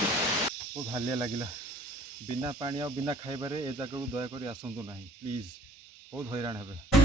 बहुत हालिया लगिला बिना पानी और बिना खाइबारे ए जगह को दयाकोरी आसतु ना प्लीज बहुत हैरान हे।